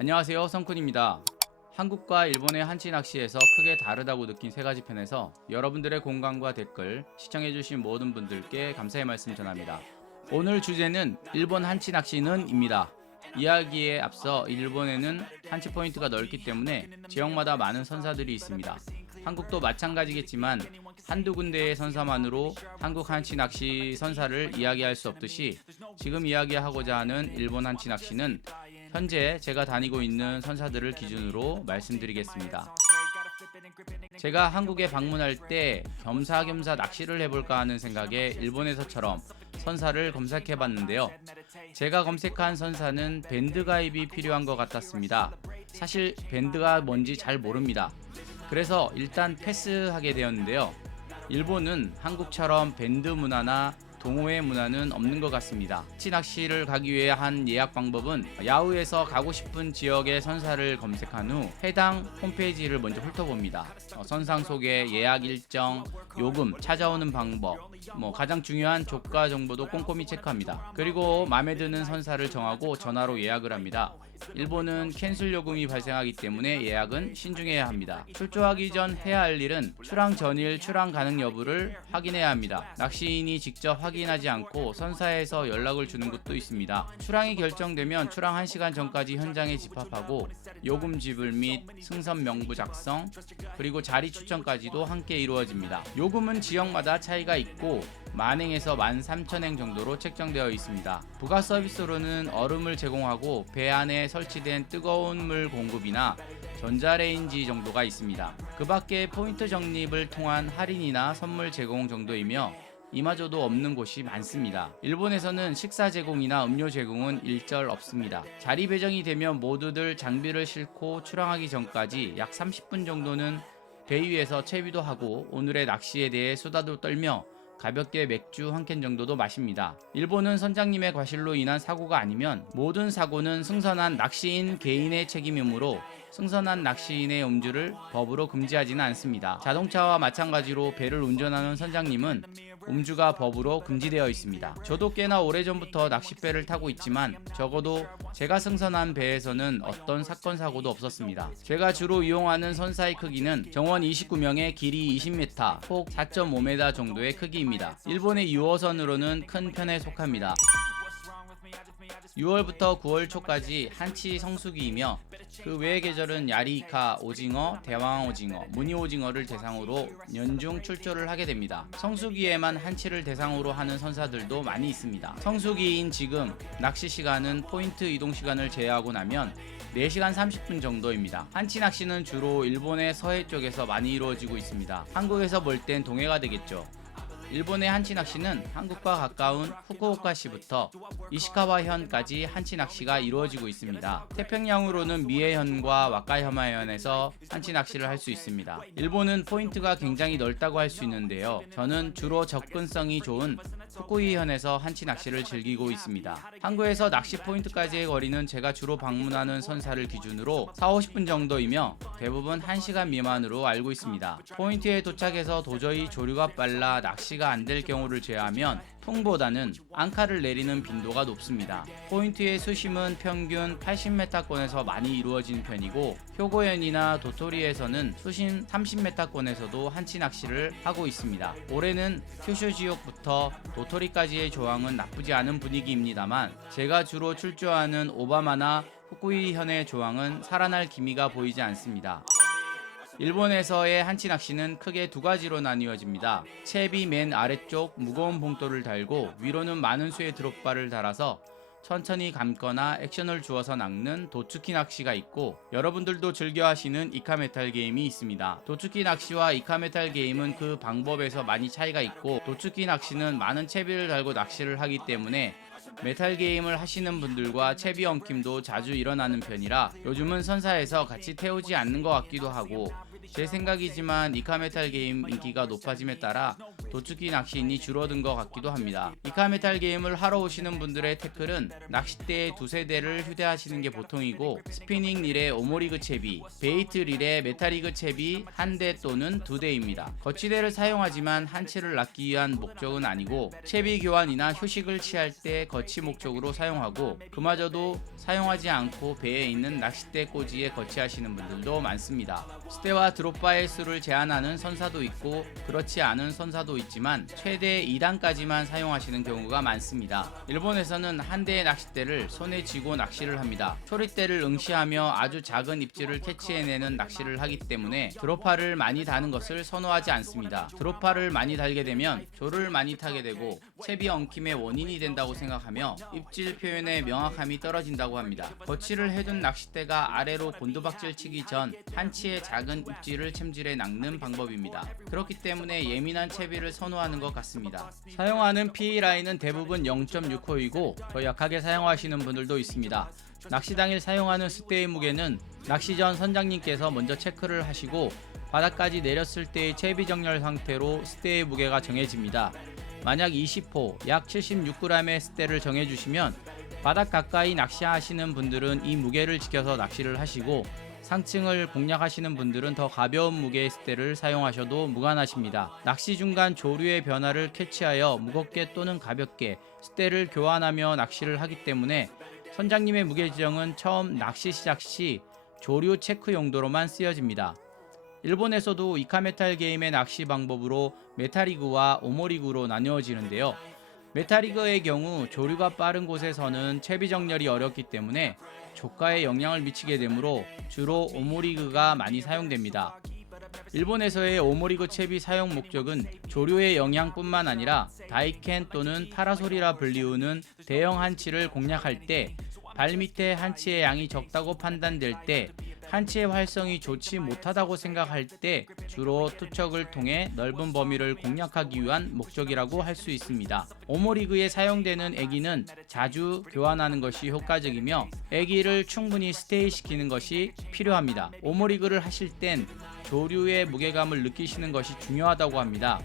안녕하세요 성쿤입니다. 한국과 일본의 한치 낚시에서 크게 다르다고 느낀 세 가지 편에서 여러분들의 공감과 댓글 시청해주신 모든 분들께 감사의 말씀 전합니다. 오늘 주제는 일본 한치 낚시는 입니다. 이야기에 앞서 일본에는 한치 포인트가 넓기 때문에 지역마다 많은 선사들이 있습니다. 한국도 마찬가지겠지만 한두 군데의 선사만으로 한국 한치 낚시 선사를 이야기할 수 없듯이 지금 이야기하고자 하는 일본 한치 낚시는 현재 제가 다니고 있는 선사들을 기준으로 말씀드리겠습니다. 제가 한국에 방문할 때 겸사겸사 낚시를 해볼까 하는 생각에 일본에서처럼 선사를 검색해 봤는데요. 제가 검색한 선사는 밴드 가입이 필요한 것 같았습니다. 사실 밴드가 뭔지 잘 모릅니다. 그래서 일단 패스하게 되었는데요. 일본은 한국처럼 밴드 문화나 동호회 문화는 없는 것 같습니다. 낚시를 가기 위해 한 예약 방법은 야후에서 가고 싶은 지역의 선사를 검색한 후 해당 홈페이지를 먼저 훑어봅니다. 어, 선상 소개, 예약 일정, 요금, 찾아오는 방법, 뭐 가장 중요한 조가 정보도 꼼꼼히 체크합니다. 그리고 마음에 드는 선사를 정하고 전화로 예약을 합니다. 일본은 캔슬 요금이 발생하기 때문에 예약은 신중해야 합니다. 출조하기 전 해야 할 일은 출항 전일 출항 가능 여부를 확인해야 합니다. 낚시인이 직접 확인하지 않고 선사에서 연락을 주는 것도 있습니다. 출항이 결정되면 출항 1시간 전까지 현장에 집합하고 요금 지불 및 승선 명부 작성 그리고 자리 추천까지도 함께 이루어집니다. 요금은 지역마다 차이가 있고 만행에서 13,000행 정도로 책정되어 있습니다. 부가 서비스로는 얼음을 제공하고 배 안에 설치된 뜨거운 물 공급이나 전자레인지 정도가 있습니다. 그 밖에 포인트 적립을 통한 할인이나 선물 제공 정도이며 이마저도 없는 곳이 많습니다. 일본에서는 식사 제공이나 음료 제공은 일절 없습니다. 자리 배정이 되면 모두들 장비를 싣고 출항하기 전까지 약 30분 정도는 배 위에서 채비도 하고 오늘의 낚시에 대해 수다도 떨며 가볍게 맥주 한 캔 정도도 마십니다. 일본은 선장님의 과실로 인한 사고가 아니면 모든 사고는 승선한 낚시인 개인의 책임이므로 승선한 낚시인의 음주를 법으로 금지하지는 않습니다. 자동차와 마찬가지로 배를 운전하는 선장님은 음주가 법으로 금지되어 있습니다. 저도 꽤나 오래전부터 낚싯배를 타고 있지만 적어도 제가 승선한 배에서는 어떤 사건 사고도 없었습니다. 제가 주로 이용하는 선사의 크기는 정원 29명의 길이 20m, 폭 4.5m 정도의 크기입니다. 일본의 6호선으로는 큰 편에 속합니다. 6월부터 9월 초까지 한치 성수기이며 그 외의 계절은 야리이카 오징어, 대왕 오징어, 무늬 오징어를 대상으로 연중 출조를 하게 됩니다. 성수기에만 한치를 대상으로 하는 선사들도 많이 있습니다. 성수기인 지금 낚시 시간은 포인트 이동 시간을 제외하고 나면 4시간 30분 정도입니다. 한치 낚시는 주로 일본의 서해 쪽에서 많이 이루어지고 있습니다. 한국에서 볼 땐 동해가 되겠죠. 일본의 한치 낚시는 한국과 가까운 후쿠오카시부터 이시카와현까지 한치 낚시가 이루어지고 있습니다. 태평양으로는 미에현과 와카야마현에서 한치 낚시를 할 수 있습니다. 일본은 포인트가 굉장히 넓다고 할 수 있는데요. 저는 주로 접근성이 좋은 후쿠이현에서 한치 낚시를 즐기고 있습니다. 항구에서 낚시 포인트까지의 거리는 제가 주로 방문하는 선사를 기준으로 4, 50분 정도이며 대부분 1시간 미만으로 알고 있습니다. 포인트에 도착해서 도저히 조류가 빨라 낚시가 안 될 경우를 제외하면 통보다는 앙카를 내리는 빈도가 높습니다. 포인트의 수심은 평균 80m권에서 많이 이루어진 편이고 효고현이나 도토리에서는 수심 30m권에서도 한치 낚시를 하고 있습니다. 올해는 큐슈 지역부터 도토리까지의 조항은 나쁘지 않은 분위기입니다만 제가 주로 출조하는 오바마나 후쿠이 현의 조항은 살아날 기미가 보이지 않습니다. 일본에서의 한치 낚시는 크게 두 가지로 나뉘어집니다. 채비 맨 아래쪽 무거운 봉돌을 달고 위로는 많은 수의 드롭바를 달아서 천천히 감거나 액션을 주어서 낚는 도츠키 낚시가 있고 여러분들도 즐겨 하시는 이카메탈 게임이 있습니다. 도츠키 낚시와 이카메탈 게임은 그 방법에서 많이 차이가 있고 도츠키 낚시는 많은 채비를 달고 낚시를 하기 때문에 메탈 게임을 하시는 분들과 채비 엉킴도 자주 일어나는 편이라 요즘은 선사에서 같이 태우지 않는 것 같기도 하고 제 생각이지만 이카메탈 게임 인기가 높아짐에 따라 도축기 낚시인이 줄어든 것 같기도 합니다. 이카메탈 게임을 하러 오시는 분들의 태클은 낚싯대에 두세 대를 휴대하시는 게 보통이고 스피닝 릴에 오모리그 채비, 베이트 릴에 메탈리그 채비 한 대 또는 두 대입니다. 거치대를 사용하지만 한치를 낚기 위한 목적은 아니고 채비 교환이나 휴식을 취할 때 거치 목적으로 사용하고 그마저도 사용하지 않고 배에 있는 낚싯대 꽂이에 거치하시는 분들도 많습니다. 스테와 드롭바의 수를 제한하는 선사도 있고 그렇지 않은 선사도 있지만 최대 2단까지만 사용하시는 경우가 많습니다. 일본에서는 한 대의 낚싯대를 손에 쥐고 낚시를 합니다. 초리대를 응시하며 아주 작은 입질을 캐치해내는 낚시를 하기 때문에 드롭파를 많이 다는 것을 선호하지 않습니다. 드롭파를 많이 달게 되면 조를 많이 타게 되고 채비 엉킴의 원인이 된다고 생각하며 입질 표현의 명확함이 떨어진다고 합니다. 거치를 해둔 낚싯대가 아래로 곤두박질 치기 전 한치의 작은 입질을 챔질해 낚는 방법입니다. 그렇기 때문에 예민한 채비를 선호하는 것 같습니다. 사용하는 PE 라인은 대부분 0.6호이고 더 약하게 사용하시는 분들도 있습니다. 낚시 당일 사용하는 스테이 무게는 낚시 전 선장님께서 먼저 체크를 하시고 바닥까지 내렸을 때의 채비 정렬 상태로 스테이 무게가 정해집니다. 만약 20호 약 76g의 스테를 정해주시면 바닥 가까이 낚시하시는 분들은 이 무게를 지켜서 낚시를 하시고 상층을 공략하시는 분들은 더 가벼운 무게의 스테를 사용하셔도 무관하십니다. 낚시 중간 조류의 변화를 캐치하여 무겁게 또는 가볍게 스테를 교환하며 낚시를 하기 때문에 선장님의 무게 지정은 처음 낚시 시작 시 조류 체크 용도로만 쓰여집니다. 일본에서도 이카메탈 게임의 낚시 방법으로 메타리그와 오모리그로 나뉘어지는데요. 메타리그의 경우 조류가 빠른 곳에서는 채비 정렬이 어렵기 때문에 조가에 영향을 미치게 되므로 주로 오모리그가 많이 사용됩니다. 일본에서의 오모리그 채비 사용 목적은 조류의 영향뿐만 아니라 다이켄 또는 파라솔이라 불리우는 대형 한치를 공략할 때 발밑에 한치의 양이 적다고 판단될 때 한치의 활성이 좋지 못하다고 생각할 때 주로 투척을 통해 넓은 범위를 공략하기 위한 목적이라고 할 수 있습니다. 오모리그에 사용되는 애기는 자주 교환하는 것이 효과적이며 애기를 충분히 스테이시키는 것이 필요합니다. 오모리그를 하실 땐 조류의 무게감을 느끼시는 것이 중요하다고 합니다.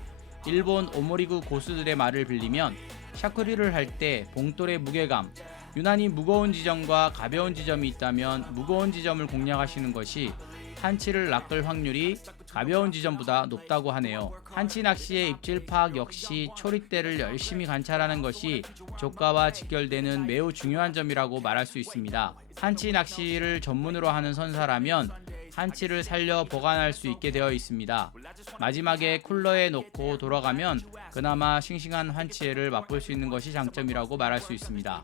일본 오모리그 고수들의 말을 빌리면 샤크리를 할 때 봉돌의 무게감, 유난히 무거운 지점과 가벼운 지점이 있다면 무거운 지점을 공략하시는 것이 한치를 낚을 확률이 가벼운 지점보다 높다고 하네요. 한치 낚시의 입질 파악 역시 초리대를 열심히 관찰하는 것이 조가와 직결되는 매우 중요한 점이라고 말할 수 있습니다. 한치 낚시를 전문으로 하는 선사라면 한치를 살려 보관할 수 있게 되어 있습니다. 마지막에 쿨러에 넣고 돌아가면 그나마 싱싱한 한치회를 맛볼 수 있는 것이 장점이라고 말할 수 있습니다.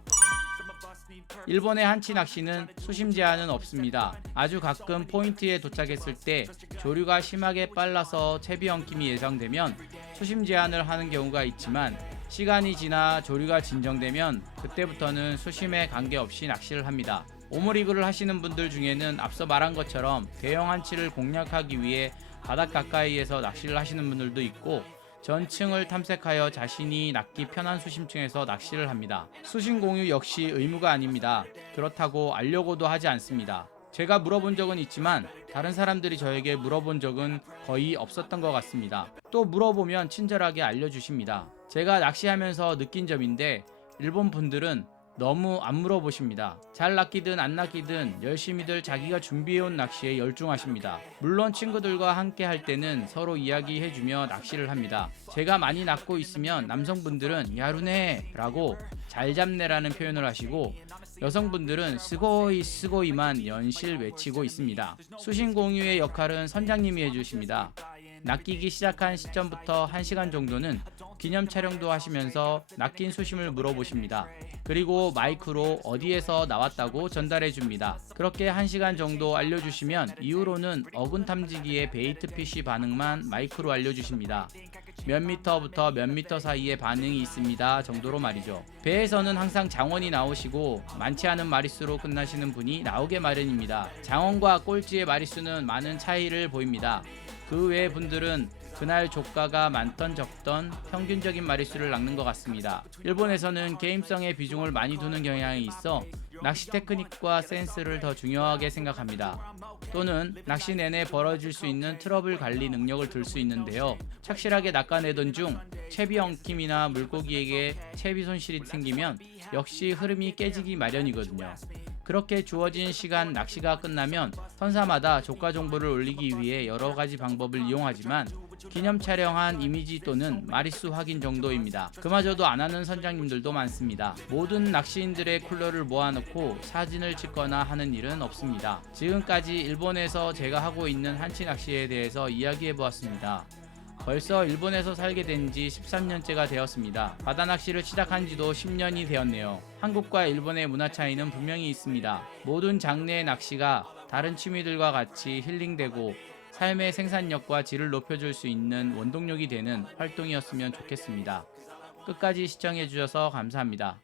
일본의 한치 낚시는 수심 제한은 없습니다. 아주 가끔 포인트에 도착했을 때 조류가 심하게 빨라서 채비 엉킴이 예상되면 수심 제한을 하는 경우가 있지만 시간이 지나 조류가 진정되면 그때부터는 수심에 관계없이 낚시를 합니다. 오모리그를 하시는 분들 중에는 앞서 말한 것처럼 대형 한치를 공략하기 위해 바닥 가까이에서 낚시를 하시는 분들도 있고 전층을 탐색하여 자신이 낚기 편한 수심층에서 낚시를 합니다. 수심 공유 역시 의무가 아닙니다. 그렇다고 알려고도 하지 않습니다. 제가 물어본 적은 있지만 다른 사람들이 저에게 물어본 적은 거의 없었던 것 같습니다. 또 물어보면 친절하게 알려주십니다. 제가 낚시하면서 느낀 점인데 일본 분들은 너무 안 물어보십니다. 잘 낚이든 안 낚이든 열심히들 자기가 준비해온 낚시에 열중하십니다. 물론 친구들과 함께 할 때는 서로 이야기해주며 낚시를 합니다. 제가 많이 낚고 있으면 남성분들은 야루네 라고 잘 잡네라는 표현을 하시고 여성분들은 스고이 스고이만 연실 외치고 있습니다. 수신 공유의 역할은 선장님이 해주십니다. 낚이기 시작한 시점부터 1시간 정도는 기념 촬영도 하시면서 낚인 수심을 물어보십니다. 그리고 마이크로 어디에서 나왔다고 전달해 줍니다. 그렇게 1시간 정도 알려주시면 이후로는 어군 탐지기의 베이트 PC 반응만 마이크로 알려주십니다. 몇 미터부터 몇 미터 사이에 반응이 있습니다 정도로 말이죠. 배에서는 항상 장원이 나오시고 많지 않은 마리수로 끝나시는 분이 나오게 마련입니다. 장원과 꼴찌의 마리수는 많은 차이를 보입니다. 그 외의 분들은 그날 조가가 많던 적던 평균적인 마리수를 낚는 것 같습니다. 일본에서는 게임성에 비중을 많이 두는 경향이 있어 낚시 테크닉과 센스를 더 중요하게 생각합니다. 또는 낚시 내내 벌어질 수 있는 트러블 관리 능력을 들 수 있는데요. 착실하게 낚아내던 중 채비 엉킴이나 물고기에게 채비 손실이 생기면 역시 흐름이 깨지기 마련이거든요. 그렇게 주어진 시간 낚시가 끝나면 선사마다 조가 정보를 올리기 위해 여러 가지 방법을 이용하지만 기념 촬영한 이미지 또는 마리수 확인 정도입니다. 그마저도 안 하는 선장님들도 많습니다. 모든 낚시인들의 쿨러를 모아놓고 사진을 찍거나 하는 일은 없습니다. 지금까지 일본에서 제가 하고 있는 한치 낚시에 대해서 이야기해 보았습니다. 벌써 일본에서 살게 된 지 13년째가 되었습니다. 바다 낚시를 시작한 지도 10년이 되었네요. 한국과 일본의 문화 차이는 분명히 있습니다. 모든 장르의 낚시가 다른 취미들과 같이 힐링되고 삶의 생산력과 질을 높여줄 수 있는 원동력이 되는 활동이었으면 좋겠습니다. 끝까지 시청해주셔서 감사합니다.